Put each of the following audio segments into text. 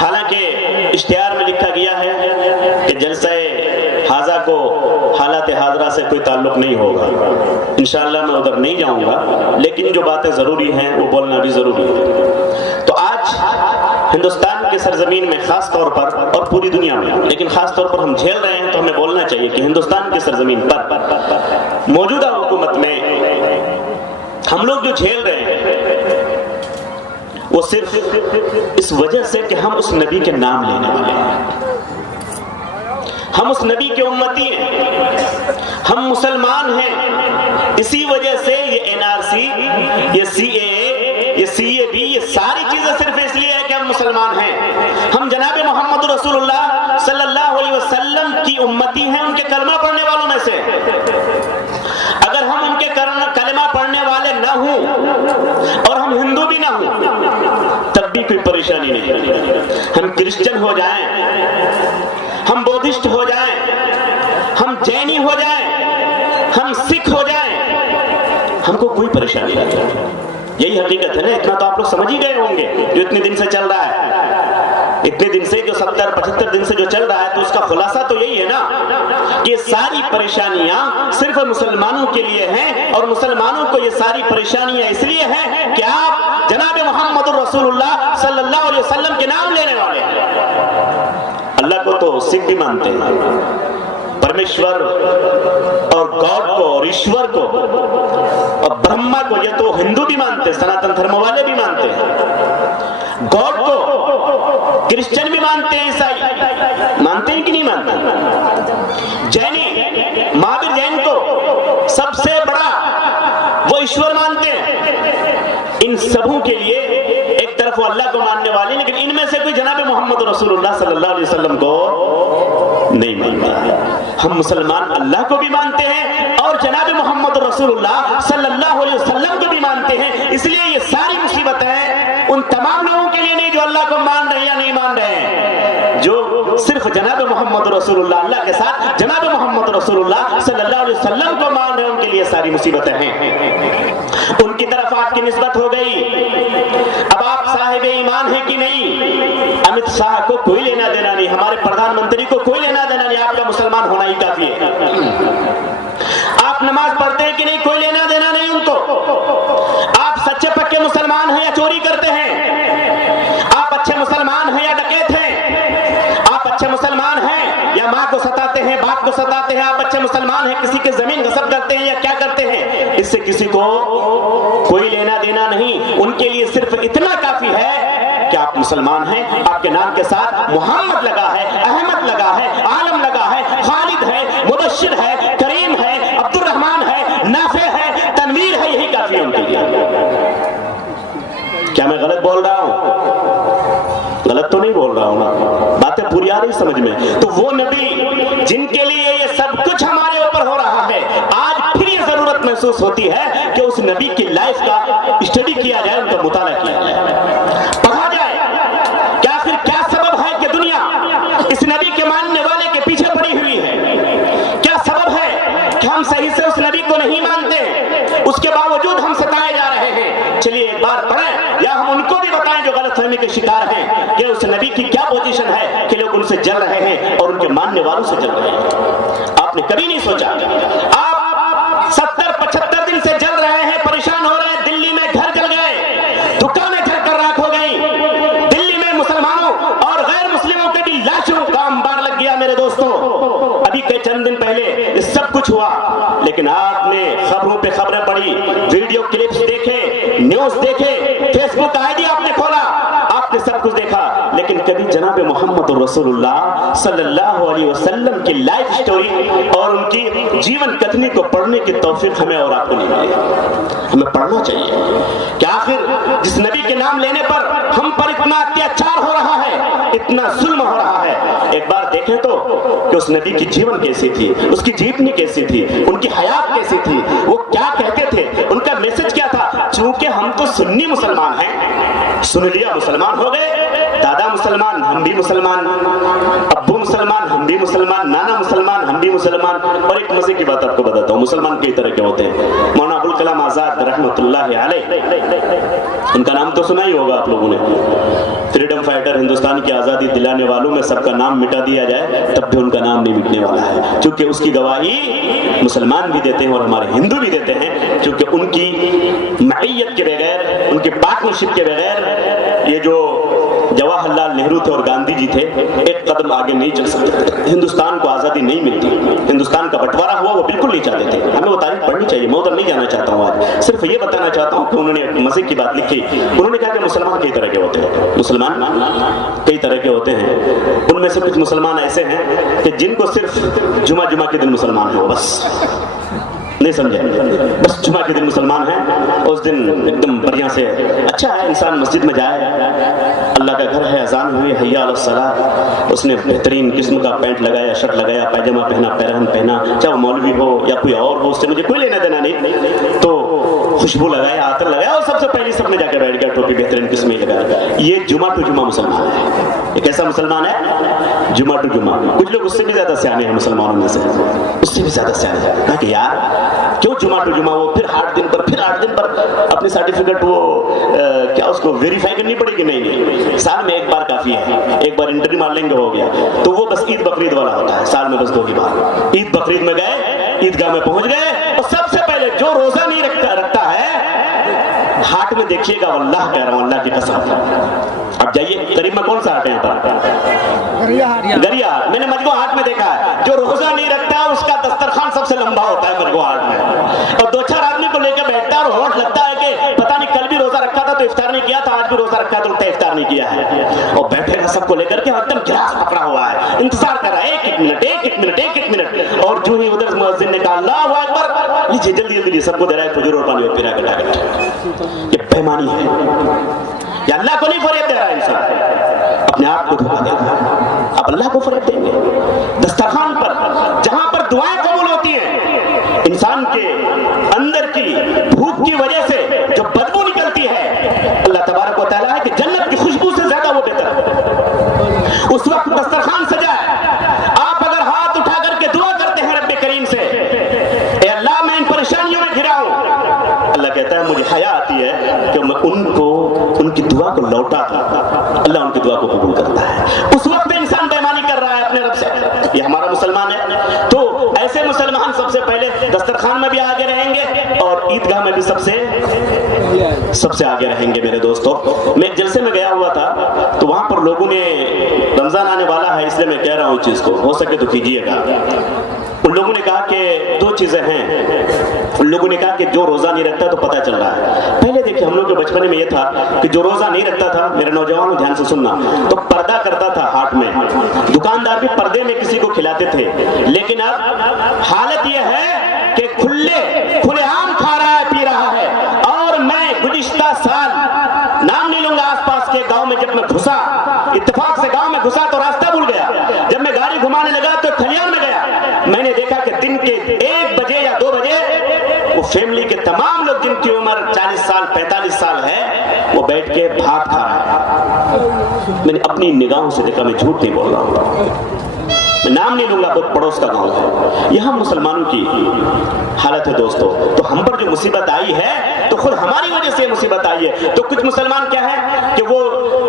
حالانکہ اشتہار میں لکھا گیا ہے کہ جلسہ حاضہ کو حالات حاضرہ سے کوئی تعلق نہیں ہوگا، انشاءاللہ میں ادھر نہیں جاؤں گا، لیکن جو باتیں ضروری ہیں وہ بولنا بھی ضروری ہے۔ تو آج ہندوستان کے سرزمین میں خاص طور پر اور پوری دنیا میں، لیکن خاص طور پر ہم جھیل رہے ہیں تو ہمیں بولنا چاہیے کہ ہندوستان کی سرزمین پر موجودہ حکومت میں ہم لوگ جو جھیل رہے ہیں وہ صرف اس وجہ سے کہ ہم اس نبی کے نام لینے والے ہیں، ہم اس نبی کے امتی ہیں، ہم مسلمان ہیں۔ اسی وجہ سے یہ NRC، یہ CAA، یہ CAB، یہ ساری چیزیں صرف اس لیے ہے کہ ہم مسلمان ہیں، ہم جناب محمد رسول اللہ صلی اللہ علیہ وسلم کی امتی ہیں، ان کے کلمہ پڑھنے والوں میں سے۔ اگر ہم ان کے کلمہ پڑھنے والے نہ ہوں اور ہم ہندو بھی نہ ہوں تب بھی کوئی پریشانی نہیں، ہم کرسچن ہو جائیں، ہم بودھسٹ ہو جائیں، ہم جینی ہو جائیں، ہم سکھ ہو جائیں، ہم کو کوئی پریشانی نہیں۔ یہی حقیقت ہے نا، اتنا تو آپ لوگ سمجھ ہی گئے ہوں گے جو اتنے دن سے چل رہا ہے، اتنے دن سے جو 70-75 دن سے جو چل رہا ہے، تو اس کا خلاصہ تو یہی ہے نا کہ یہ ساری پریشانیاں صرف مسلمانوں کے لیے ہیں، اور مسلمانوں کو یہ ساری پریشانیاں اس لیے ہیں کہ آپ جناب محمد رسول اللہ صلی اللہ علیہ وسلم کے نام لینے والے ہیں۔ اللہ کو تو سکھ بھی مانتے ہیں، پرمیشور اور گاڈ کو اور ایشور کو اور برہما کو، یہ تو ہندو بھی مانتے ہیں، سناتن دھرم والے بھی مانتے ہیں، گاڈ کو کرسچن بھی مانتے ہیں، عیسائی مانتے ہیں کہ نہیں مانتے؟ جینی، مہاویر جین کو سب سے بڑا وہ ایشور مانتے ہیں۔ ان سبوں کے لیے ایک طرف وہ اللہ کو ماننے والے، لیکن ان میں سے کوئی جناب محمد رسول اللہ صلی اللہ علیہ وسلم کو نہیں مانتا۔ ہم مسلمان اللہ کو بھی مانتے ہیں اور جناب محمد رسول اللہ صلی اللہ علیہ وسلم کو بھی مانتے ہیں، اس لیے یہ ساری مصیبتیں ان تمام لوگوں کے لیے نہیں جو اللہ کو مان رہے ہیں یا نہیں مان رہے ہیں، جو صرف جناب محمد رسول اللہ کے ساتھ جناب محمد رسول اللہ صلی اللہ علیہ وسلم کو مان رہے ہیں، ان کے لیے ساری مصیبتیں ہیں۔ ان کی طرف آپ کی نسبت ہو گئی، اب آپ صاحب ایمان ہیں کہ نہیں؟ امت شاہ کو کوئی لینا دینا نہیں، ہمارے پردھان منتری کو کوئی لینا دینا نہیں، آپ کا مسلمان ہونا ہی کافی ہے۔ آپ نماز پڑھتے ہیں کہ نہیں، کوئی لینا دینا نہیں ان کو۔ آپ سچے پکے مسلمان ہیں یا چوری کرتے ہیں؟ آپ اچھے مسلمان ہیں یا ڈکیت ہیں؟ آپ اچھے مسلمان ہیں یا ماں کو ستاتے ہیں، باپ کو ستاتے ہیں؟ آپ اچھے مسلمان ہیں، کسی کی زمین غصب کرتے ہیں یا کیا کرتے ہیں؟ اس سے کسی کو کوئی لینا دینا نہیں، ان کے لیے صرف اتنا کافی ہے کہ آپ مسلمان ہیں، آپ کے نام کے ساتھ محمد لگا ہے، احمد لگا ہے، عالم لگا ہے، خالد ہے، مبشر ہے، کریم ہے، عبد الرحمن ہے، نافع ہے، تنویر ہے، یہی کافی ہے ان کے لیے۔ کیا میں غلط بول رہا ہوں؟ غلط تو نہیں بول رہا ہوں نا، باتیں پوری آ رہی سمجھ میں؟ تو وہ نبی جن کے لیے یہ سب کچھ ہمارے اوپر ہو رہا ہے، آج پھر یہ ضرورت محسوس ہوتی ہے کہ اس نبی کی لائف کا اسٹڈی کیا جائے، ان کا مطالعہ کیا جائے، پڑھا جائے کہ آخر کیا سبب ہے کہ دنیا اس نبی کے ماننے والے کے پیچھے پڑی ہوئی ہے، کیا سبب ہے کہ ہم صحیح سے اس نبی کو نہیں مانتے، اس کے باوجود ہم ستائے جا رہے ہیں۔ چلیے ایک بار پڑھیں یا ہم ان کو بھی بتائیں جو غلط فہمی کے شکار ہیں کہ اس نبی کی کیا پوزیشن ہے کہ لوگ ان سے جل رہے ہیں اور ان کے ماننے والوں سے جل رہے ہیں۔ آپ نے کبھی نہیں سوچا، آپ 70-75 دن سے جل رہے ہیں، پریشان ہو رہے ہیں، دلی میں گھر جل گئے، دکانیں جل کر راکھ ہو گئی، دلی میں مسلمانوں اور غیر مسلموں کے بھی لاشوں کا انبار لگ گیا میرے دوستوں۔ ابھی کے چند دن پہلے یہ سب کچھ ہوا، لیکن آپ نے خبروں پہ خبریں پڑھی، ویڈیو کلپس دیکھے، نیوز دیکھے، فیس بک آئی ڈی آپ نے کھولا، آپ نے سب کچھ دیکھا، لیکن کبھی جناب محمد رسول اللہ صلی اللہ علیہ وسلم کی لائف سٹوری اور ان کی جیون کتھنی کو پڑھنے کی توفیق ہمیں اور آپ کو نہیں ملی۔ ہمیں پڑھنا چاہیے کہ آخر جس نبی کے نام لینے پر ہم پر اتنا اتیاچار ہو رہا ہے، اتنا ظلم ہو رہا ہے، ایک بار دیکھیں تو کہ اس نبی کی جیون کیسی تھی، اس کی جیتنی کیسی تھی، ان کی حیات کیسی تھی، وہ کیا کہتے تھے، ان کا میسج کیا تھا۔ چونکہ ہم تو سنی مسلمان ہیں، سن لیا مسلمان ہو گئے، دادا مسلمان मुसलमान, हम भी मुसलमान, अब्बू मुसलमान, हम भी मुसलमान, नाना मुसलमान, हम भी मुसलमान। और एक मजे की बात आपको बताता हूँ, मुसलमान कई तरह के होते हैं। मौलाना अबुल कलाम आजाद रहमतुल्लाह अलैह, उनका नाम तो सुना ही होगा आप लोगों ने। फ्रीडम फाइटर, हिंदुस्तान की आज़ादी दिलाने वालों में सबका नाम मिटा दिया जाए तब भी उनका नाम नहीं मिटने वाला है, क्योंकि उसकी गवाही मुसलमान भी देते हैं और हमारे हिंदू भी देते हैं, क्योंकि उनकी मईयत के बगैर, उनके पार्टनरशिप के बगैर ये जो जवाहरलाल नेहरू थे और गांधी जी थे, एक कदम आगे नहीं चल सकते। हिंदुस्तान को आज़ादी नहीं मिलती, हिंदुस्तान का बंटवारा हुआ वो बिल्कुल नहीं चाहते थे। हमें वो तारीख पढ़नी चाहिए, मैं उधर नहीं जाना चाहता हूँ आज, सिर्फ ये बताना चाहता हूँ कि उन्होंने एक मजे की बात लिखी। उन्होंने कहा कि मुसलमान कई तरह के होते हैं, मुसलमान कई तरह के होते हैं। उनमें से कुछ मुसलमान ऐसे हैं कि जिनको सिर्फ जुमा के दिन मुसलमान हो, बस नहीं समझे, बस जुमा के दिन मुसलमान है, उस दिन एकदम बढ़िया से अच्छा है इंसान मस्जिद में जाए, अल्लाह का घर है, अजान हुई, हैया अला सलाह, उसने बेहतरीन किस्म का पैंट लगाया, शर्ट लगाया, पैजामा पहना, पैरहन पहना, चाहे वो मौलवी हो या कोई और हो, उससे मुझे कोई लेना देना नहीं, तो खुशबू लगाया, आतर लगाया और सबसे पहले सब में जाकर बैठ गया, टोपी बेहतरीन किस्म ही लगाया। ये जुमा टू जुमा मुसलमान है। ये कैसा मुसलमान है? जुमा टू जुमा। कुछ लोग उससे भी ज्यादा सियाने हैं मुसलमानों में से, उससे भी ज्यादा सियाने हैं कि यार क्यों जुमा टू जुमा, वो फिर 8 दिन पर अपनी सर्टिफिकेट वो क्या उसको वेरीफाई करनी पड़ेगी? नहीं, साल में एक बार काफी है, एक बार इंटरव्यू मार लेंगे हो गया। तो वो बस ईद बकरीद वाला होता है, साल में बस 2 ही बार। ईद बकरीद में गए, ईदगाह में पहुंच गए, और सबसे पहले जो रोजा नहीं रखता है, हाट में देखिएगा, अल्लाह कह रहा हूं, अल्लाह की कसम। अब जाइए करीब में, कौन सा हाट है यहाँ पर? गरिया। मैंने मजगो हाट में देखा है, जो रोजा नहीं रखता उसका दस्तरखान सबसे लंबा होता है मजगो हाट में, और 2-4 आदमी को लेकर बैठता है और होठ लगता है कि पता नहीं कल भी रोजा रखा था तो इफ्तार नहीं किया था, आज भी रोजा रखा तो लगता है इफ्तार नहीं किया है, और बैठेगा सबको लेकर के एकदम गिलास पकड़ा हुआ है, इंतजार कर रहा है, एक एक मिनट, और जो ही उधर मुअज्जिन ने कहा अल्लाहु अकबर, लीजिए जल्दी सबको दे रहा है खजूर और पानी और पिला के। ये बेईमानी है, ये अल्लाह को नहीं फरेब दे रहा है इंसान, अपने आप को धोखा दे रहा है। अब अल्लाह को फरेब देंगे? दस्तरखान पर जहां पर दुआएं कबूल होती हैं, इंसान के अंदर की भूख की वजह से जो बदबू निकलती है, अल्लाह तबारक व तआला है कि जन्नत की खुशबू से ज्यादा वो बेहतर है। उस वक्त दस्तरखान सजा है, आप अगर हाथ उठा करके दुआ करते हैं रब्बे करीम से, ए अल्लाह मैं इन परेशानियों में घिरा हूं, अल्लाह कहता है मुझे हया आती है कि मैं उनकी दुआ को लौटा दूं, अल्लाह उनकी दुआ को कबूल करता है। उस वक्त इंसान बेईमानी कर रहा है अपने रब से, ये हमारा मुसलमान है। तो ऐसे मुसलमान सबसे पहले दस्तरखान में भी आगे रहेंगे और ईदगाह में भी सबसे आगे रहेंगे। मेरे दोस्तों, मैं एक जलसे में गया हुआ था, तो वहां पर लोगों ने, रमजान आने वाला है इसलिए मैं कह रहा हूं चीज को, हो सके तो कीजिएगा। उन लोगों ने कहा कि 2 चीजें हैं। उन लोगों ने कहा कि जो रोजा नहीं रखता तो पता चल रहा है। पहले देखिए हम लोग के बचपन में ये था कि जो रोजा नहीं रखता था, मेरे नौजवानों ध्यान से सुनना, तो पर्दा करता था हाट में, दुकानदार भी पर्दे में किसी को खिलाते थे। लेकिन अब हालत यह है कि खुलेआम खा रहा है, पी रहा है। और मैं गुज़िश्ता साल, नाम नहीं लूंगा, आसपास के गांव में जब मैं घुसा, इत्तेफाक से गांव में घुसा तो रास्ता भूल गया, जब मैं गाड़ी घुमाने लगा तो खलियान में गया, मैंने देखा कि दिन के 1 बजे या 2 बजे वो फैमिली के तमाम लोग जिनकी उम्र 40 साल 45 साल है, वो बैठ के भात खा रहे हैं। मैंने अपनी निगाहों से देखा, मैं झूठ नहीं बोल रहा हूँ, मैं नाम नहीं लूंगा, बहुत पड़ोस का गांव है। यहाँ मुसलमानों की हालत है दोस्तों। तो हम पर जो मुसीबत आई है तो खुद हमारी वजह से मुसीबत आई है। तो कुछ मुसलमान क्या है कि वो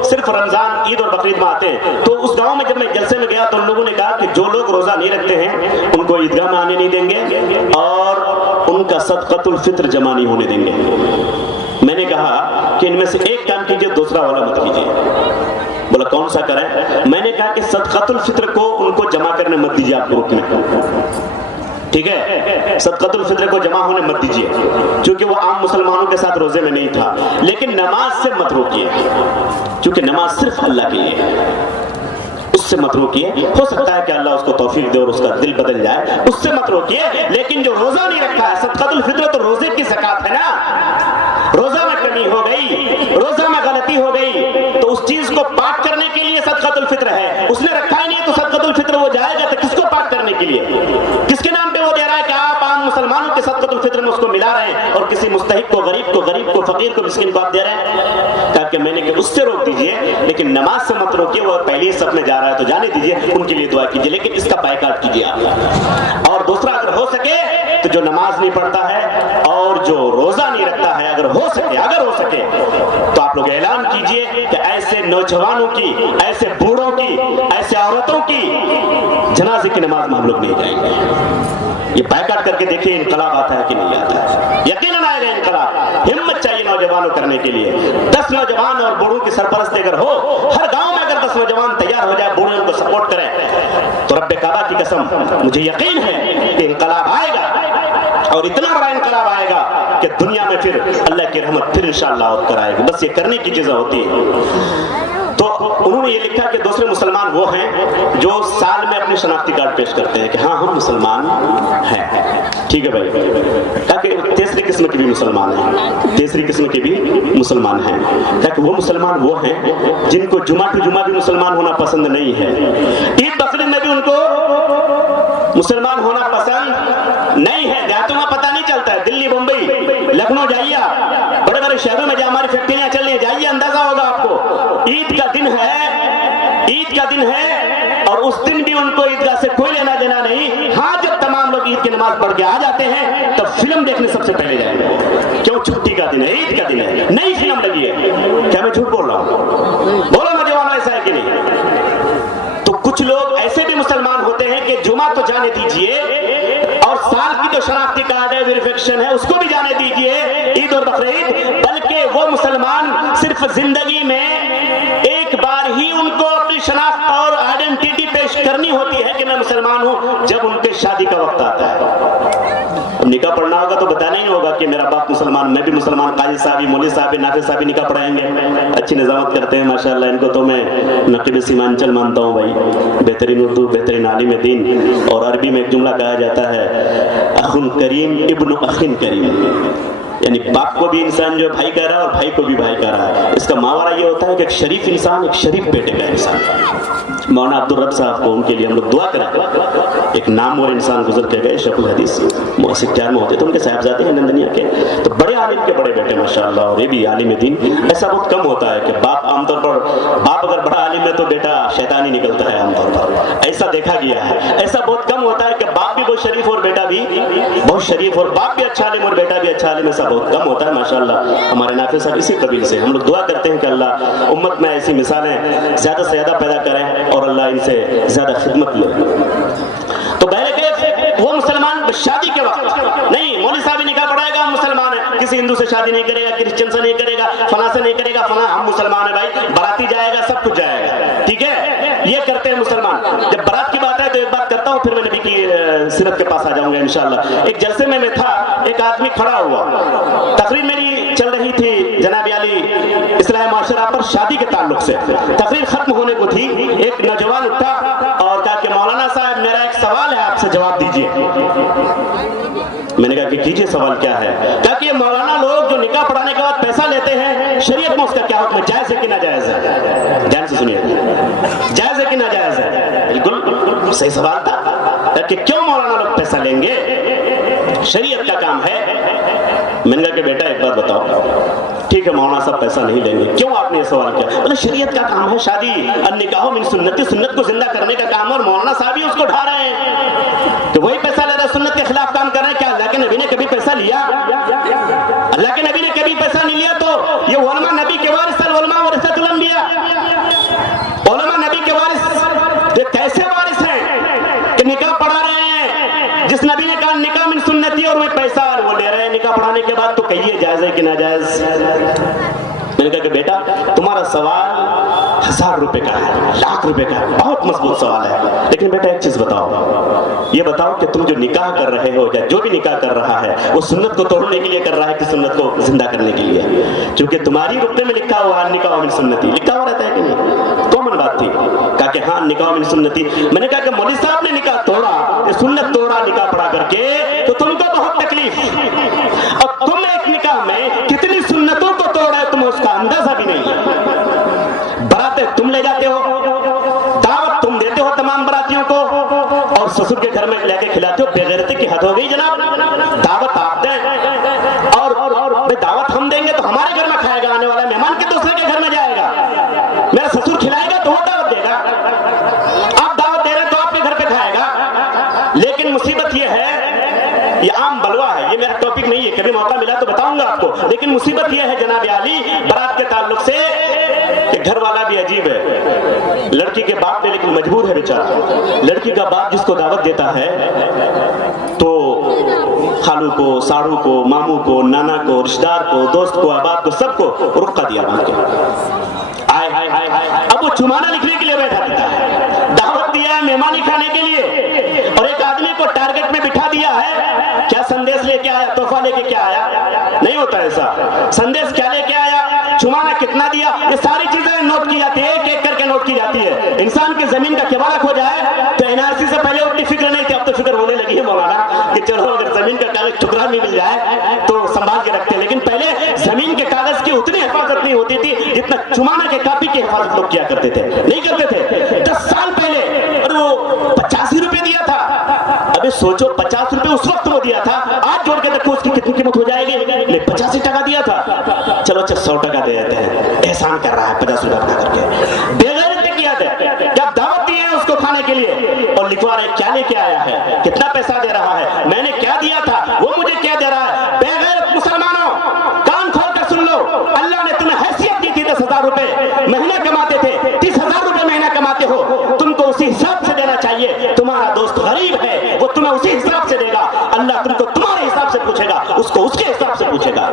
सिर्फ रमजान, ईद और बकरीद में आते हैं। तो उस गांव में जब मैं जलसे में गया तो उन लोगों ने कहा कि जो लोग रोजा नहीं रखते हैं उनको ईदगाह में आने नहीं देंगे और उनका सदक़तुल फित्र जमा नहीं होने देंगे। मैंने कहा कि इनमें से एक काम कीजिए, दूसरा वाला मत कीजिए। बोला कौन सा करें? मैंने कहा कि सदक़तुल फित्र को उनको जमा करने मत दीजिए आप ग्रुप में, ठीक है? सदक़तुल फित्र को जमा होने मत दीजिए, क्योंकि वो आम मुसलमानों के साथ रोजे में नहीं था। लेकिन नमाज से मत रोकिए, क्योंकि नमाज सिर्फ अल्लाह के लिए, उससे मत रोकिए। हो सकता है कि अल्लाह उसको तौफीक दे और उसका दिल बदल जाए, उससे मत रोकिए। लेकिन जो रोजा नहीं रखा है, सदक़तुल फित्र तो रोजे की ज़कात है ना। रोजा में कमी हो गई, रोजा में गलती हो गई, तो उस चीज को पाक करने के लिए सदक़तुल फित्र है। उसने रखा ही नहीं तो सदक़तुल फित्र वो जाएगा तो किसको पाक करने के लिए, किसके नाम पे वो दे रहा है? कि आप आम मुसलमानों के सदक़तुल फित्र में उसको मिला रहे हैं और किसी मुस्तहिक को, गरीब को, फकीर को, मिस्किन को आप दे रहे हैं। کہ میں نے کہ اس سے روک دیجئے، لیکن نماز سے مت روکیے، وہ پہلی صف میں جا رہا ہے تو جانے دیجئے، ان کے لیے دعا کیجئے، لیکن اس کا بائیکاٹ کیجئے آپ۔ اور دوسرا، اگر ہو سکے تو جو نماز نہیں پڑھتا ہے اور جو روزہ نہیں رکھتا ہے، اگر ہو سکے تو آپ لوگ اعلان کیجئے کہ ایسے نوجوانوں کی، ایسے بوڑھوں کی، ایسے عورتوں کی جنازے کی نماز میں ہم لوگ نہیں جائیں گے۔ یہ بائیکاٹ کر کے دیکھیں انقلاب آتا ہے کہ نہیں آتا ہے، یقیناً آئے گا انقلاب۔ ہمت چاہیے نوجوانوں کرنے کے لیے۔ 10 نوجوان اور بوڑھوں کی سرپرستی اگر ہو، ہر گاؤں میں اگر 10 نوجوان تیار ہو جائے، بوڑھوں کو سپورٹ کریں، تو رب کعبہ کی قسم مجھے یقین ہے کہ انقلاب آئے گا، اور اتنا بڑا انقلاب آئے گا کہ دنیا میں پھر اللہ کی رحمت پھر انشاءاللہ عود کر آئے گی۔ بس یہ کرنے کی چیزیں ہوتی ہے۔ تو انہوں نے یہ لکھا کہ دوسرے مسلمان وہ ہیں جو سال میں اپنی شناختی کارڈ پیش کرتے ہیں کہ ہاں ہم مسلمان ہیں۔ ٹھیک ہے بھائی، تاکہ تیسری قسم کے بھی مسلمان ہیں، تیسری قسم کے بھی مسلمان ہیں، تاکہ وہ مسلمان وہ ہیں جن کو جمعہ ٹو جمعہ بھی مسلمان ہونا پسند نہیں ہے، عید بقرعید میں بھی ان کو مسلمان ہونا پسند نہیں ہے۔ دیہاتوں میں پتہ نہیں چلتا ہے، دلی، بمبئی، لکھنؤ جائیے، بڑے بڑے شہروں میں جہاں ہماری فیکٹریاں چل رہی ہیں جائیے، اندازہ ہوگا آپ کو۔ عید کا دن ہے اور اس دن بھی ان کو عیدگاہ سے کوئی لینا دینا نہیں۔ ہاں، جب تمام لوگ عید کی نماز پڑھ کے آ جاتے ہیں تو فلم دیکھنے سب سے پہلے جائیں گے، کیوں؟ چھٹی کا دن ہے، عید کا دن ہے، نئی فلم لگی ہے۔ کیا میں جھوٹ بول رہا ہوں؟ بولو نوجوانوں، ایسا ہے کہ نہیں؟ تو کچھ لوگ ایسے بھی مسلمان ہوتے ہیں کہ جمعہ تو جانے دیجئے، اور سال کی جو شناختی کارڈ ہے، ویریفیکیشن ہے، اس کو بھی جانے دیجئے، عید اور بقرعید، بلکہ وہ مسلمان صرف زندگی میں ایک بار ہی ان کو اپنی شناخت اور آئیڈینٹی پیش کرنی ہوتی ہے کہ میں مسلمان ہوں، جب ان کے شادی کا وقت آتا ہے۔ نکاح پڑھنا ہوگا تو بتانا ہی ہوگا کہ میرا باپ مسلمان، میں بھی مسلمان، قاضی صاحب، مولوی صاحب، نافذ صاحب نکاح پڑھائیں گے، اچھی نظامت کرتے ہیں ماشاءاللہ، ان کو تو میں نقیب سیمانچل مانتا ہوں بھائی، بہترین اردو، بہترین عالم دین۔ اور عربی میں ایک جملہ کہا جاتا ہے، اخن کریم ابن اخن کریم، یعنی باپ کو بھی انسان جو بھائی کہہ رہا ہے اور بھائی کو بھی بھائی کہہ رہا ہے۔ اس کا ماورا یہ ہوتا ہے کہ ایک شریف انسان ایک شریف بیٹے کا انسان۔ مولانا عبدالرب صاحب کو، ان کے لیے ہم لوگ دعا کریں۔ ایک نامور انسان گزر کے گئے، شیخ الحدیث موسیقار میں ہوتے تھے، ان کے صاحبزادے ہیں نندنیا کے، تو بڑے عالم کے بڑے بیٹے ماشاءاللہ، اور یہ بھی عالم دین۔ ایسا بہت کم ہوتا ہے کہ باپ، عام طور پر باپ اگر بڑا عالم ہے تو بیٹا شیطانی نکلتا ہے عام طور پر، ایسا دیکھا گیا ہے۔ ایسا بہت کم ہوتا ہے کہ باپ بھی بہت شریف اور بیٹا بھی بہت شریف، اور باپ بھی اچھا عالم اور بیٹا بھی اچھا عالم، ایسا بہت کم ہوتا ہے ماشاءاللہ۔ ہمارے نافذ صاحب اسی قبیل سے، ہم لوگ دعا کرتے ہیں کہ اللہ امت میں ایسی مثالیں زیادہ سے زیادہ پیدا کریں اور اللہ ان سے زیادہ خدمت لے۔ تو بہرکیف وہ مسلمان شادی کے وقت نہیں، مولوی صاحب نکاح پڑھائے گا ہم مسلمان ہیں، کسی ہندو سے شادی نہیں کرے گا، کرسچن سے نہیں کرے گا، فلاں سے نہیں کرے گا، فلاں، ہم مسلمان ہیں بھائی، باراتی جائے گا، سب کچھ جائے گا، ٹھیک ہے؟ یہ کرتے ہیں مسلمان۔ جب بارات کی بات ہے تو ایک بات کرتا ہوں، پھر میں نبی کی سیرت کے پاس آ جاؤں گا انشاءاللہ۔ ایک جلسے میں تھا، ایک آدمی کھڑا ہوا، تقریر میری چل رہی تھی جناب علی اصلاح معاشرہ پر شادی کے تعلق سے، تقریر ختم ہونے کو تھی، ایک نوجوان اٹھا اور کہا کہ مولانا صاحب میرا ایک سوال ہے، آپ سے جواب دیجیے۔ میں نے کہا کہ کیجیے، سوال کیا ہے؟ کہا کہ یہ مولانا لوگ جو نکاح پڑھانے کے بعد پیسہ لیتے ہیں، شریعت میں اس کا کیا حکم ہے؟ جائز ہے کہ ناجائز ہے؟ دھیان سے سنیے، جائز ہے کہ ناجائز ہے؟ بالکل صحیح سوال تھا کہ کیوں مولانا لوگ پیسہ لیں گے، شریعت کا کام ہے۔ میں نے کہا کہ بیٹا ایک بات بتاؤ، ٹھیک ہے مولانا صاحب پیسہ نہیں لیں گے، کیوں آپ نے یہ سوال کیا؟ بولے شریعت کا کام ہے، شادی النکاح من سنتی، سنت کو زندہ کرنے کا کام ہے، اور مولانا صاحب ہی اس کو ڈھا رہے ہیں کہ وہی پیسہ لے رہے ہیں، سنت کے خلاف کام کر رہے ہیں۔ کیا اللہ کے نبی نے کبھی پیسہ لیا؟ اللہ کے نبی نے کبھی پیسہ نہیں لیا، تو یہ علماء نبی کے وارث، العلماء ورثۃ الانبیاء، علماء نبی کے وارث، یہ کیسے وارث ہیں کہ نکاح پڑھا رہے ہیں؟ جس نبی نے کہا نکاح من سنتی اور وہ پیسہ وہ لے رہے ہیں نکاح پڑھانے کے بعد، تو کہیے جائز ہے کہ ناجائز؟ میں نے کہا کہ بیٹا تمہارا سوال 1000 روپے کا ہے، لاکھ روپے کا ہے، بہت مضبوط سوال ہے، لیکن بیٹا ایک چیز بتاؤ، یہ بتاؤ کہ تم جو نکاح کر رہے ہو یا جو بھی نکاح کر رہا ہے وہ سنت کو توڑنے کے لیے کر رہا ہے کہ سنت کو زندہ کرنے کے لیے؟ کیونکہ تمہاری رکنے میں لکھا ہوا ہے نکاح من سنتی، لکھا ہوا رہتا ہے کہ نہیں؟ کامن بات تھی، کہا کہ ہاں نکاح من سنتی۔ میں نے کہا کہ مولوی صاحب نے نکاح توڑا، یہ سنت توڑا نکاح پڑھا کر کے، تو تم کو بہت تکلیف، اور تم ایک نکاح میں کتنی سنتوں کو توڑا ہے تمہیں اس کا اندازہ بھی نہیں ہے۔ براتیں تم لے جاتے ہو، دعوت تم دیتے ہو تمام براتیوں کو، اور سسر کے گھر میں لے کے کھلاتے ہو، بے غیرتی کی حد ہو گئی جناب۔ دعوت آپ دیں اور دعوت ہم دیں گے تو ہمارے گھر میں کھائے گا، آنے والا مہمان کے دوسرے کے گھر میں کبھی موقع ملا تو بتاؤں گا آپ کو. لیکن مصیبت یہ ہے جناب عالی بارات کے تعلق سے کہ گھر والا بھی عجیب ہے. لڑکی کے باپ نے لیکن مجبور ہے بیچارہ. لڑکی کا باپ جس کو دعوت دیتا ہے تو خالو کو, ساڑو کو, ماموں کو, نانا کو, رشتہ دار کو, دوست کو, احباب کو, سب کو رخ دیا مان کے. اب وہ چمانا لکھنے کے لیے بیٹھا رہتا ہے. دعوت دیا ہے مہمانی کھانے کے لیے اور ایک آدمی کو ٹارگٹ میں بٹھا دیا ہے. کیا سندیش لے کے آیا, تحفہ لے کے کیا آیا؟ نہیں ہوتا ایسا. سندیش کیا لے کے آیا, چمانا کتنا دیا, یہ ساری چیزیں نوٹ کی جاتی ہے, ایک ایک کر کے نوٹ کی جاتی ہے. انسان کی زمین کا کباڑہ کھو جائے تو NRC سے پہلے اتنی فکر نہیں تھی, اب تو فکر ہونے لگی ہے مولانا کہ چلو اگر زمین کا کاغذ ٹکڑا بھی مل جائے تو سنبھال کے رکھتے ہیں. لیکن پہلے زمین کے کاغذ کی اتنی حفاظت نہیں ہوتی تھی جتنا چمانا کے کاپی کی حفاظت لوگ کیا کرتے تھے. نہیں کرتے تھے. 10 سال پہلے اور وہ 85 روپے دیا تھا. ابھی سوچو 50 روپے اس وقت وہ دیا تھا, آج جوڑ کے دیکھو اس کی کتنی قیمت ہو جائے گی. نہیں 85 ٹکا دیا تھا, چلو 100 ٹکا دے دیتے ہیں. احسان کر رہا ہے 50 روپے بنا کر کے. بے غیرتی کیا ہے, جب دعوت دی ہے اس کو کھانے کے لیے اور لکھوا رہے کیا لے کے آیا ہے, کتنا پیسہ دے رہا ہے, میں نے کیا دیا تھا, وہ مجھے کیا دے رہا ہے. بے غیرت مسلمانوں کان کھول کر سن لو, اللہ نے تمہیں حیثیت دی تھی 10,000 روپے مہینہ کماتے تھے, 30,000 روپے مہینہ کماتے ہو, تم کو اسی حساب سے دینا چاہیے. تمہارا دوست غریب ہے, وہ تمہیں اسی حساب سے دے گا. اللہ تم کو تمہارے حساب سے پوچھے گا, اس کو اس کے حساب سے پوچھے گا.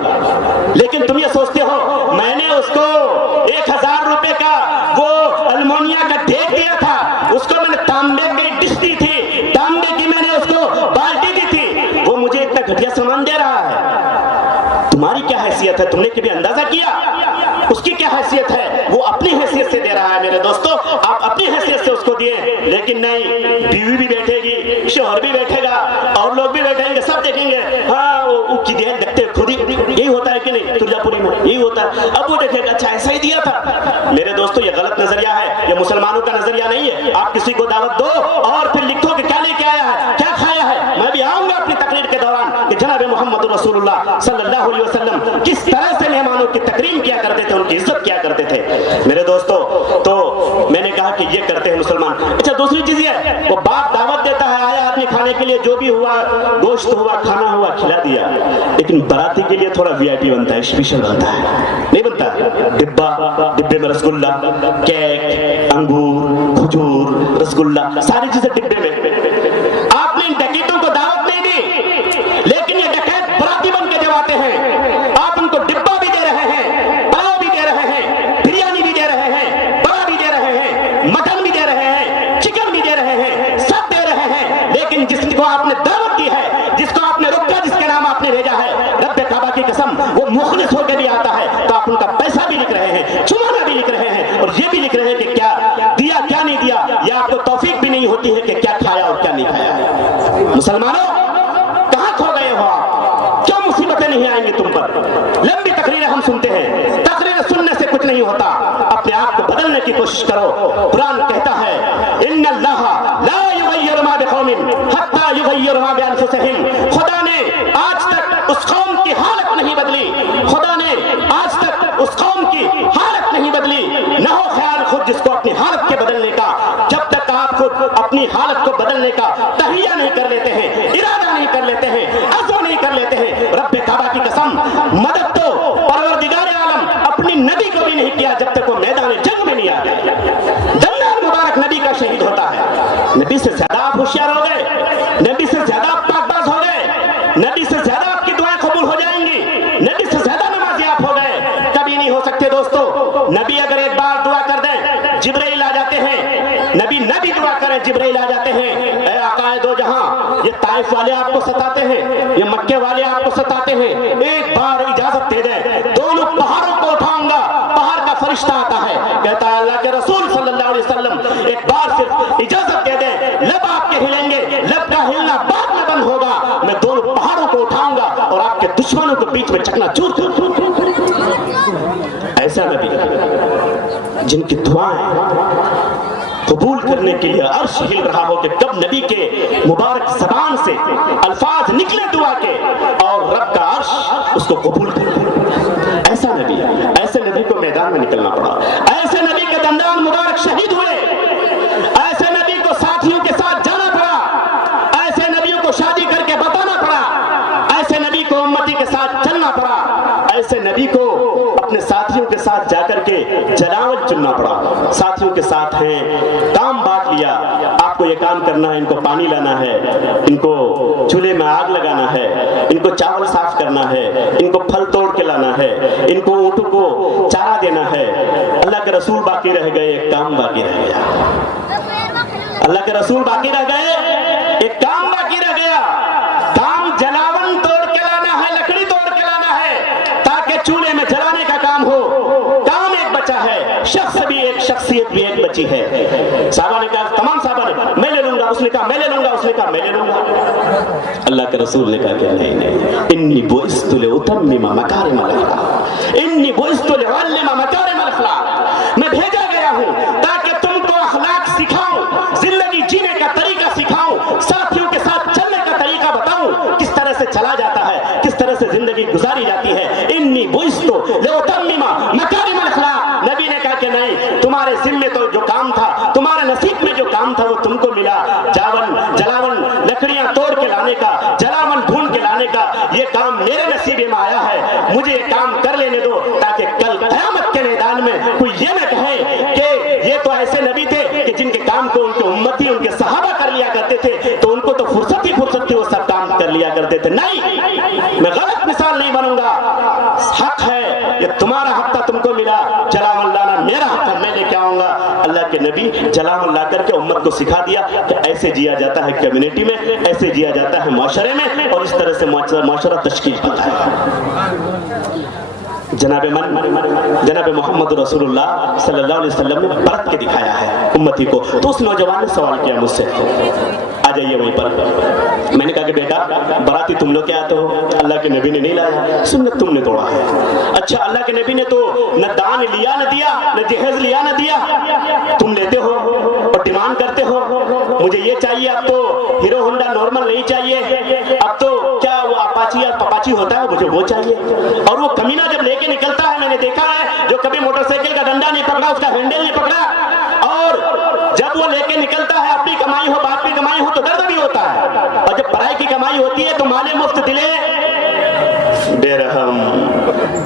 لیکن تم یہ سوچتے ہو میں نے اس کو 1,000 روپے کا وہ المونیا کا ڈھیک دیا تھا, اس کو میں نے تانبے کی ڈش دی تھی, تانبے کی میں نے اس کو بالٹی دی تھی, وہ مجھے اتنا گھٹیا سامان دے رہا ہے. تمہاری کیا حیثیت ہے, تم نے کبھی اندازہ کیا اس کی کیا حیثیت ہے؟ وہ اپنی حیثیت سے دے رہا ہے. میرے دوستو آپ اپنی حیثیت سے اس کو دیے, لیکن نہیں, بیوی بھی بیٹھے گی, شوہر بھی بیٹھے گا, اور لوگ بھی بیٹھیں گے, سب دیکھیں گے. ہاں وہ کی دے دیکھتے خود ہی, یہی ہوتا ہے کہ نہیں ترجا پوری میں یہی ہوتا ہے. اب وہ دیکھے گا اچھا ایسا ہی دیا تھا. میرے دوستو یہ غلط نظریہ ہے, یہ مسلمانوں کا نظریہ نہیں ہے. آپ کسی کو دعوت دو اور پھر لکھو کہ کیا لے کے آیا ہے, کیا کھایا ہے. میں بھی آؤں گا اپنی تقریر کے دوران کہ جناب محمد رسول اللہ صلی اللہ علیہ وسلم کس طرح سے مہمانوں کی تکریم کیا کرتے تھے, ان کی عزت کیا کرتے تھے. میرے دوستو تو میں نے کہا کہ یہ کرتے ہیں مسلمان. اچھا دوسری چیز یہ, وہ باپ دعوت دیتا ہے, آیا آدمی کھانے کے لیے, جو بھی ہوا, گوشت ہوا, کھانا ہوا, کھلا دیا. لیکن باراتی کے لیے تھوڑا VIP بنتا ہے, اسپیشل بنتا ہے, نہیں بنتا. ڈبے میں رسگلہ, کیک, انگور, کھجور, رسگلہ, ساری چیزیں ڈبے میں. آپ نے ان ڈکیتوں کو دعوت نہیں دی, لیکن یہ ڈکیت باراتی بن کے جب آتے ہیں آپ ان کو ڈبہ بھی دے رہے ہیں, پلاؤ بھی دے رہے ہیں, بریانی بھی دے رہے ہیں, بڑا بھی دے رہے ہیں, مٹن بھی دے رہے ہیں, چکن بھی دے رہے ہیں, سب دے رہے ہیں. لیکن جس کو آپ نے دعوت دی ہے, جس کو آپ نے روکا, جس کے نام آپ نے بھیجا ہے, رب کعبہ کی قسم وہ مخلص ہو کے بھی آتا ہے تو آپ ان کا پیسہ بھی لکھ رہے ہیں, چمانا بھی لکھ رہے ہیں, اور یہ بھی لکھ رہے ہیں کہ کیا دیا کیا نہیں دیا. یہ آپ کو توفیق بھی نہیں ہوتی ہے کہ کیا کھایا اور کیا نہیں کھایا. مسلمانوں کہاں کھو گئے ہو آپ, کیوں مصیبتیں نہیں آئیں گی تم پر. لمبی تقریریں ہم سنتے ہیں, تقریر سننے سے کچھ نہیں ہوتا, اپنے آپ کو بدلنے کی کوشش کرو. قرآن کہتا ہے ان اللہ لا یغیر ما بقوم حتی یغیروا ما بانفسہم. خدا نے آج تک اس قوم کی حالت نہیں بدلی, خدا نے آج تک اس قوم کی حالت نہیں بدلی. نہ ہو خیال خود جس کو اپنی حالت کے بدلنے کا, جب تک آپ خود اپنی حالت کو بدلنے کا تہیہ نہیں کر لیتے ہیں, ارادہ نہیں کر لیتے ہیں, عزم نہیں کر لیتے ہیں. رب کعبہ کی قسم مدد تو پروردگار عالم اپنی نبی کو بھی نہیں کیا جب تک وہ میدان جنگ میں نہیں آ گیا. دندان مبارک نبی کا شہید ہوتا ہے. نبی سے زیادہ آپ ہوشیار ہو گئے, نبی سے زیادہ آپ پاک باز ہو گئے, نبی سے زیادہ آپ کی دعائیں قبول ہو جائیں گی, نبی سے زیادہ نمازی آپ ہو گئے. کبھی نہیں ہو سکتے دوستو. نبی اگر ایک بار دعا کر دیں جبرائیل آ جاتے ہیں, نبی دعا کریں جبرائیل آ جاتے ہیں. اے آقائے دو جہاں, یہ طائف والے آپ کو ستاتے ہیں, یہ مکے والے آپ کو ستاتے ہیں, ایک بار اجازت دے دیں, دونوں پہاڑوں کو اٹھاؤں گا. پہاڑ کا فرشتہ آتا ہے, کہتا ہے اللہ کے رسول صلی اللہ علیہ وسلم ایک بار صرف اجازت دے دیں, لب آپ کے ہلیں گے, لب کا ہلنا بعد میں بند ہوگا, میں دونوں پہاڑوں کو اٹھاؤں گا اور آپ کے دشمنوں کے بیچ میں چکنا چور کر دوں گا. ایسا نبی جن کی دعائیں قبول کرنے کے لیے عرش ہل رہا ہو کہ کب نبی کے مبارک زبان سے الفاظ نکلے دعا کے اور رب کا عرش اس کو قبول کرے. ایسا نبی, ایسے نبی کو میدان میں نکلنا پڑا, ایسے نبی کے دندان مبارک شہید ہوئے, ایسے نبی کو ساتھیوں کے ساتھ جانا پڑا, ایسے نبیوں کو شادی کر کے بتانا پڑا, ایسے نبی کو امتی کے ساتھ जलावल चुनना पड़ा। साथियों के साथ हैं, काम बांट लिया, आपको ये काम करना है, इनको पानी लाना है, इनको चूल्हे में आग लगाना है, इनको चावल साफ करना है, इनको फल तोड़ के लाना है, इनको ऊँटों को चारा देना है। अल्लाह के रसूल बाकी रह गए, एक काम बाकी रह गया। अल्लाह के रसूल बाकी रह गए, एक काम बाकी रह गया। काम जलावन तोड़ के लाना है, लकड़ी तोड़ के लाना है ताकि चूल्हे में जलाने का काम हो। काम एक बचा है, शख्स भी एक, शख्सियत भी एक बची है। साहबा ने कहा, तमाम साहबा ने, मैं ले लूंगा, उसने कहा मैं ले लूंगा, उसने कहा मैं ले लूंगा। अल्लाह के रसूल ने कहा कि नहीं नहीं, इन्नी बुइस्तु लिउतम्मिमा मकारिमल अखलाक, इन्नी बुइस्तु लिउअल्लिमा मकारिमल अखलाक, मैं भेजा गया हूं ताकि तुमको अखलाक सिखाऊं, जिंदगी जीने का तरीका सिखाऊं, साथियों के साथ चलने का तरीका बताऊं, किस तरह से चला जाता है, किस तरह से जिंदगी गुजारी जाती है। इन्नी बुइस्तु लिउतम्मिमा मकारिमल अखलाक। नबी ने कहा कि नहीं, तुम्हारे जिम्मे तो जो काम था, तुम्हारे नसीब में जो काम था वो तुमको मिला। जलावन लकड़ियां तोड़ के लाने का, जलावन ढूंढ के लाने का, ये काम मेरे नसीब में आया है, मुझे ये काम कर लेने दो ताकि कल क़यामत के मैदान में कोई ये न कहे कि ये तो ऐसे नबी थे कि जिनके काम को उनके उम्मती, उनके सहाबा कर लिया करते थे, तो उनको तो फुर्सत ही फुर्सत थी, वो सब काम कर लिया करते थे। नहीं, मैं गलत मिसाल नहीं बनूंगा। हक है, ये तुम्हारा हक था, तुमको मिला। जलावन लाना मेरा हक है, मैं लेके आऊंगा। अल्लाह के नबी जलावन ला करके उम्मत को सिखा दिया कि ऐसे जिया जाता है कम्युनिटी में, ऐसे जिया जाता है माशरे में, और इस तरह से माशरा तश्कील पाता है। जनाब मोहम्मद रसूलुल्लाह सल्लल्लाहु अलैहि वसल्लम ने परत के दिखाया है उम्मती को। तो उस नौजवान ने सवाल किया मुझसे, आ जाइए वहीं पर। मैंने कहा कि बेटा, बाराती तुम लोग क्या आते हो, अल्लाह के नबी ने नहीं लाया, सुन्नत तुमने तोड़ा है। अच्छा, अल्लाह के नबी ने तो न दान लिया न दिया, न जहेज लिया न दिया, तुम लेते हो और डिमांड करते हो मुझे ये चाहिए। अब तो हीरो होंडा नॉर्मल नहीं चाहिए, अब तो क्या वो अपाची या पपाची होता है, मुझे वो चाहिए। और वो कमीना जब लेके निकलता है, मैंने देखा है, जो कभी मोटरसाइकिल का डंडा नहीं पकड़ा, उसका हैंडल नहीं पकड़ा, और जब वो लेके निकलता है, अपनी कमाई हो, बाप की कमाई हो, तो दर्द भी होता है, और जब पराई की कमाई होती है तो माले मुफ्त दिले बेरहम,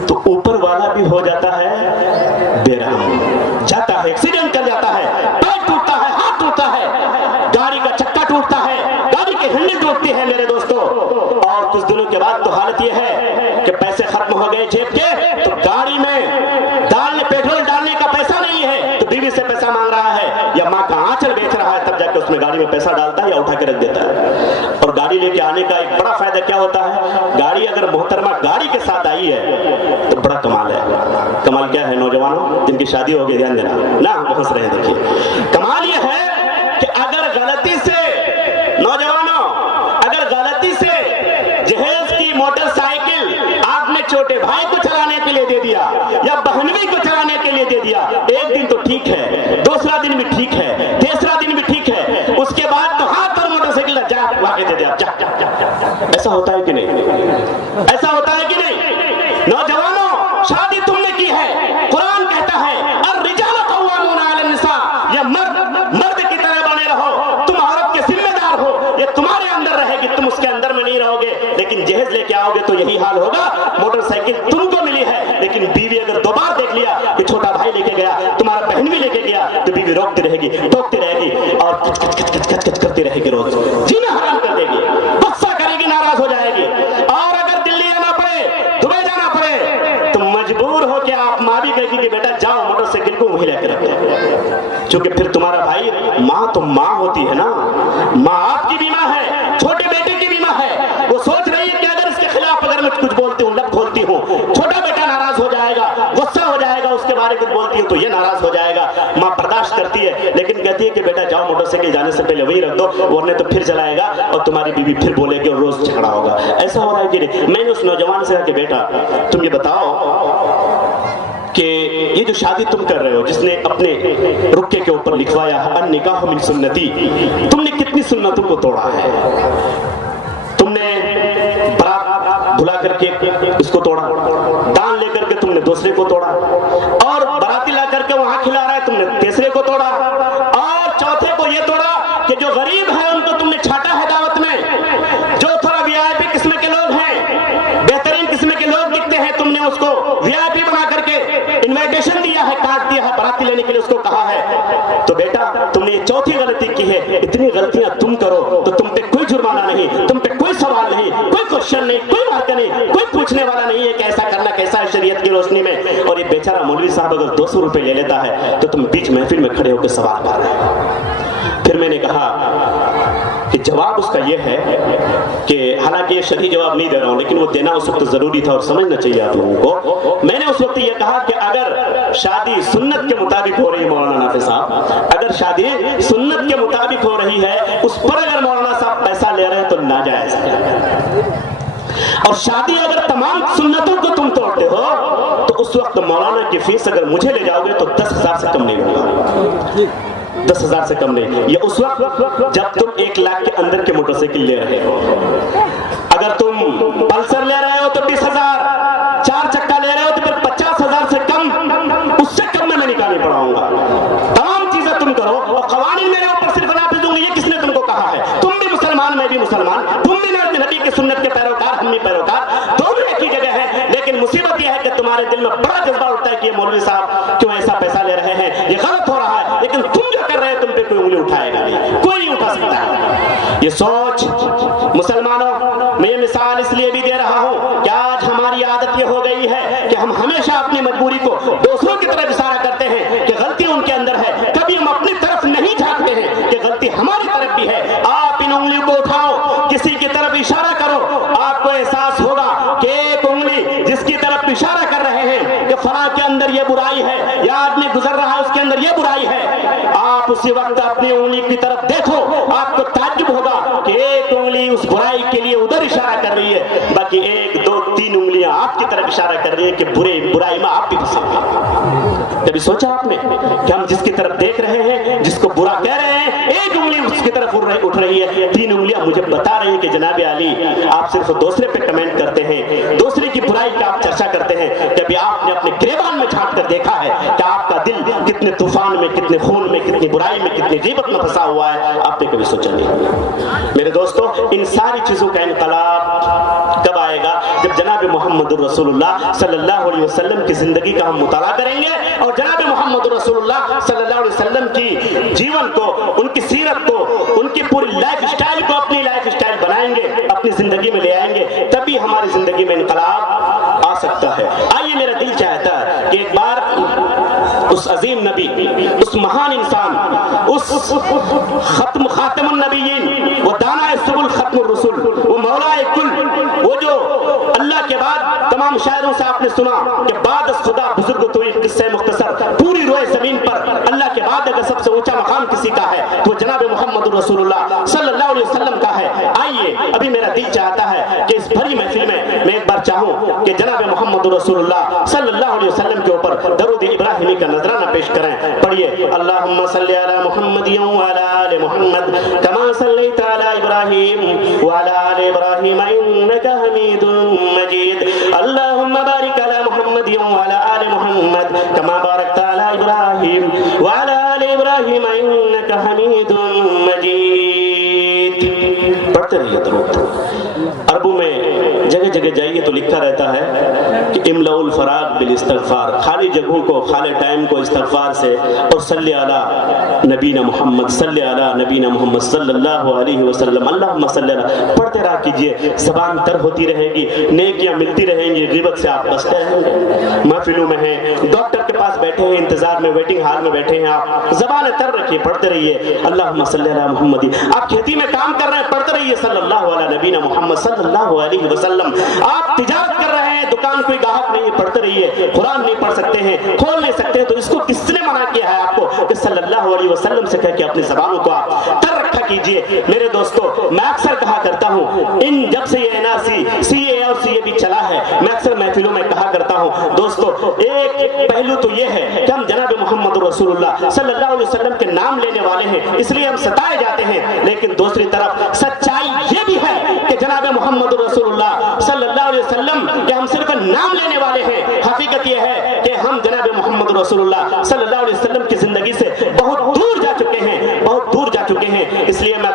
तो ऊपर वाला भी हो जाता है बेरहम, जाता है, एक्सीडेंट कर जाता है, पैर टूटता है, हाथ टूटता है, गाड़ी का चक्का टूटता है, गाड़ी के हैंडल टूटती है मेरे दोस्तों। और कुछ दिनों के बाद तो हालत यह है कि पैसे खत्म हो गए जेब के, तो गाड़ी में पेट्रोल डालने का पैसा नहीं है, तो बीवी से पैसा मांग रहा है, या माँ का आंचल बेच रहा है, तब जाके उसमें गाड़ी में पैसा डालता है या उठा के रख देता है। और गाड़ी लेके आने का एक बड़ा फायदा क्या होता है, गाड़ी अगर मोहतरमा गाड़ी के साथ आई है तो बड़ा कमाल है। कमाल क्या है नौजवानों, जिनकी शादी हो गई, ध्यान देना ना, हंस रहे हैं, देखिए कमाल यह है कि अगर गलती से, नौजवानों, अगर गलती से जहेज की मोटरसाइकिल आपने छोटे भाई को चलाने के लिए दे दिया या बहनवी को चलाने के लिए दे दिया, एक दिन तो ठीक है, दूसरा दिन भी ठीक है, तीसरा दिन भी ठीक है, उसके बाद तो हाथ पर मोटरसाइकिल जा लाके दे दिया, जा। ऐसा होता है कि नहीं, ऐसा होता है कि नहीं? नौजवानों, शादी तुमने की है, कुरान कहता है अर्रिजालु क़व्वामूना अलन निसा, ये मर्द की तरह बने रहो, तुम औरत के जिम्मेदार हो, ये तुम्हारे अंदर रहेगी, तुम उसके अंदर में नहीं रहोगे। लेकिन जहेज लेके आओगे तो यही हाल होगा, मोटरसाइकिल तुमको मिली है, लेकिन बीवी अगर दो बार देख लिया कि छोटा भाई लेके गया, तुम्हारा बहन भी लेके गया, तो बीवी रोकती रहेगी, टोकती रहेगी और कच करती रहेगी, रोज जीना हराम कर देगी, गुस्सा करेगी, नाराज हो जाएगी। और अगर दिल्ली जाना पड़े, दुबई जाना पड़े, तो मजबूर हो के आप माँ भी कहेगी कि बेटा जाओ, मोटरसाइकिल को वहीं लेकर रखे, क्योंकि फिर तुम्हारा भाई, माँ तो माँ होती है ना, माँ आपकी बीमा है, छोटे बेटे की बीमा है, वो सोच रही है कि अगर इसके खिलाफ अगर मैं कुछ बोलती हूँ, लब खोलती हूँ, छोटा बेटा नाराज हो जाएगा, गुस्सा हो जाएगा, उसके बारे में कुछ बोलती हूँ तो ये नाराज हो जाएगा। माँ बर्दाश्त करती है, लेकिन कहती है कि बेटा जाओ, मोटरसाइकिल जाने से पहले वही रख दो, वरने तो फिर चलाएगा और तुम्हारी बीवी फिर बोलेगी और रोज झगड़ा होगा। ऐसा हो रहा है कि नहीं? मैंने उस नौजवान से कहा कि बेटा तुम ये बताओ कि ये जो शादी तुम कर रहे हो, जिसने अपने रुक्के के ऊपर लिखवाया अन निकाह मिन सुन्नती, तुमने कितनी सुन्नतों को तोड़ा है? तुमने बारात बुला करके इसको तोड़ा, दान लेकर के तुमने दूसरे को तोड़ा, और बाराती ला करके वहां खिला रहा है, तुमने तीसरे को तोड़ा, और चौथे को ये तोड़ा कि जो गरीब है उनको तुमने छाटा है दावत में, जो थोड़ा वीआईपी किस्म के लोग हैं, बेहतरीन किस्म के लोग दिखते हैं, तुमने उसको वीआईपी बना करके इनविटेशन दिया है, काट दिया है के लिए उसको कहा है, तो बेटा तुमने ये चौथी गलती की है, इतनी गलतियां तुम करो तो तुम पे कोई जुर्माना नहीं, तुम पे कोई सवाल नहीं, कोई क्वेश्चन नहीं, कोई बात नहीं, कोई पूछने वाला नहीं है कि ऐसा करना कैसा है शरीयत की रोशनी में। और ये बेचारा मौलवी साहब अगर 200 रुपए ले लेता है तो तुम बीच महफिल में खड़े होकर सवाल कर रहे हो। फिर मैंने कहा कि जवाब उसका यह है कि हालांकि ये सही जवाब नहीं दे रहा हूं, लेकिन वो देना उस वक्त जरूरी था और समझना चाहिए आप लोगों को। मैंने उस वक्त ये कहा कि अगर शादी सुन्नत के मुताबिक हो रही है मौलाना नाफिस साहब, अगर शादी सुन्नत के मुताबिक हो रही है, उस पर अगर मौलाना साहब पैसा ले रहे हैं तो नाजायज है। और शादी अगर तमाम सुन्नतों को तुम तोड़ते हो तो उस वक्त मौलाना की फीस अगर मुझे ले जाओगे तो 10,000 से कम नहीं होगा, 10,000 से कम नहीं। ये उस वक्त जब तुम 1 लाख के अंदर के मोटरसाइकिल ले रहे हो। अगर तुम पल्सर ले रहे हो तो 20,000, 4 चक्का ले रहे हो तो फिर 50,000 से कम, उससे कम में मैं निकाल पड़ाऊंगा। तमाम चीजें तुम करो और कवानीन मेरे ऊपर सिर्फ नाफिज होंगे, ये किसने तुमको कहा है? तुम भी मुसलमान, मैं भी मुसलमान, तुम भी नबी की सुन्नत के पैरोकार, हम भी पैरोकार, दोनों एक ही जगह है। लेकिन मुसीबत यह है कि तुम्हारे दिल में बड़ा जज्बा उठता है कि ये मौलवी साहब क्यों ऐसा पैसा ले रहे हैं, ये गलत हो रहा है। लेकिन तुम जो कर रहे हो तुम पे कोई उंगली उठाएगा नहीं, कोई नहीं उठा सकता। ये सोच मुसलमानों, मैं ये मिसाल इसलिए भी दे रहा हूं कि आज हमारी आदत ये हो गई है कि हम हमेशा अपनी मजबूरी को दूसरों की तरफ इशारा करते हैं कि गलती उनके अंदर है, कभी हम अपनी तरफ नहीं झांकते हैं कि गलती हमारी तरफ भी है। आप इन उंगलियों को उठाओ, किसी की तरफ इशारा करो, आपको एहसास होगा कि एक उंगली जिसकी तरफ इशारा कर रहे हैं कि फलां के अंदर ये बुराई है या आदमी गुजर रहा है उसके अंदर ये बुराई है, आप उसी वक्त अपनी उंगली की तरफ देखो, आपको ताज्जुब होगा कि एक उंगली उस बुराई के लिए उधर इशारा कर रही है, बाकी 1, 2, 3 उंगलियां आपकी तरफ इशारा कर रही है कि बुराई में आप भी फंसे। कभी सोचा आपने कि हम जिसकी तरफ देख रहे हैं, जिसको बुरा कह रहे हैं, एक उंगली उसकी तरफ उठ रही है, 3 उंगलियां मुझे बता रही है कि जनाब अली आप सिर्फ दूसरे पे कमेंट करते हैं, दूसरे की बुराई की आप चर्चा करते हैं। कभी आपने अपने गिरेबान में झांक कर देखा है कि आपका दिल कितने तूफान में, कितने खून में, कितनी बुराई में, कितनी गीबत में फंसा हुआ है? आपने कभी सोचा नहीं? मेरे दोस्तों, इन सारी चीजों का इनकलाब कब आएगा? जब जनाब मोहम्मद रसूलुल्लाह सल्लल्लाहु अलैहि वसल्लम की जिंदगी का हम मुताला करेंगे और जनाब मोहम्मद रसूलुल्लाह सल्लल्लाहु अलैहि वसल्लम की जीवन को, उनकी सीरत को, उनकी पूरी लाइफ स्टाइल को अपनी लाइफ स्टाइल बनाएंगे, अपनी जिंदगी में ले आएंगे, तभी हमारी जिंदगी में इनकलाब आ सकता है। आइए, मेरा दिल चाहता है कि एक बार उस अजीम नबी, उस महान इंसान, उस खातिमुन नबीयीन, वो दाना सुबुल खत्मुर रसूल, वो मौलाए कुल, वो जो अल्लाह के बाद तमाम शायरों से आपने सुना कि बाद खुदा बुजुर्ग तो किस्से मुख्तसर, पूरी रोए जमीन पर अल्लाह के बाद अगर सबसे ऊंचा मकाम किसी का है तो जनाब मोहम्मद रसूलुल्लाह सल्लल्लाहु अलैहि वसल्लम का है। आइए, अभी मेरा दिल चाहता है कि इस भरी महफिल में मैं एक बार चाहूं कि जनाब मोहम्मद रसूलुल्लाह सल्लल्लाहु अलैहि वसल्लम के ऊपर दरूद इब्राहिमी का नजराना पेश करें। पढ़िए, अल्लाहुम्मा सल्ली अला मुहम्मद व अला आलि मुहम्मद कमा सल्लैता अला इब्राहिम व अला आलि इब्राहिम इन्नका हमीदुम मजीद। अल्लाहुम्मा बारिक अला मुहम्मद व अला आलि मुहम्मद कमा बारकता अला इब्राहिम व अला आलि इब्राहिम इन्नका हमीदुम मजीद। पढ़ते रहिए दरूद। अरबों में जगह जगह जाइए तो लिखा रहता है कि इमलाउल फराग बिल इस्तिगफार, खाली जगहों को, खाली टाइम को इस्तिगफार से और सल्ले अला नबीना मोहम्मद, सल्ले अला नबीना मोहम्मद सल्लल्लाहु अलैहि वसल्लम, अल्लाहुम्मा सल्ली अला, पढ़ते रहा कीजिए, ज़बान तर होती रहेगी, नेकियां मिलती रहेंगी, गिबत से आप बचते रहेंगे। महफिलों में हैं, डॉक्टर के पास बैठे हैं, इंतजार में, वेटिंग हॉल में बैठे हैं, आप ज़बान तर रखिए, पढ़ते रहिए अल्लाहुम्मा सल्ली अला मुहम्मद। आप खेती में काम कर रहे हैं, पढ़ते रहिए सल्लल्लाहु अला नबीना मोहम्मद सल्लल्लाहु अलैहि वसल्लम। आप तिजारत कर रहे हैं, दुकान कोई ग्राहक नहीं, पढ़ते रहिए। कुरान नहीं पढ़ सकते हैं, खोल नहीं सकते हैं, तो इसको किसने मना किया है आपको कि सल्लल्लाहु अलैहि वसल्लम से कह के अपनी ज़बानों को आप तर रखा कीजिए। मेरे दोस्तों, मैं अक्सर कहा करता हूं, इन जब से ये एनआरसी, सीए और सीएबी चला है, मैं अक्सर महफिलों में कहा करता हूं, दोस्तों एक पहलू तो ये है कि हम जनाब मोहम्मद रसूलुल्लाह सल्लल्लाहु अलैहि वसल्लम के नाम लेने वाले हैं, इसलिए हम सताए जाते हैं। लेकिन दूसरी तरफ सच्चाई ये भी है कि जनाब मोहम्मद रसूलुल्लाह सल्लल्लाहु अलैहि वसल्लम के हम सिर्फ नाम लेने वाले हैं। हकीकत ये है कि हम जनाब मोहम्मद रसूलुल्लाह सल्लल्लाहु अलैहि वसल्लम की जिंदगी से बहुत दूर जा चुके हैं, बहुत दूर जा चुके हैं। इसलिए मैं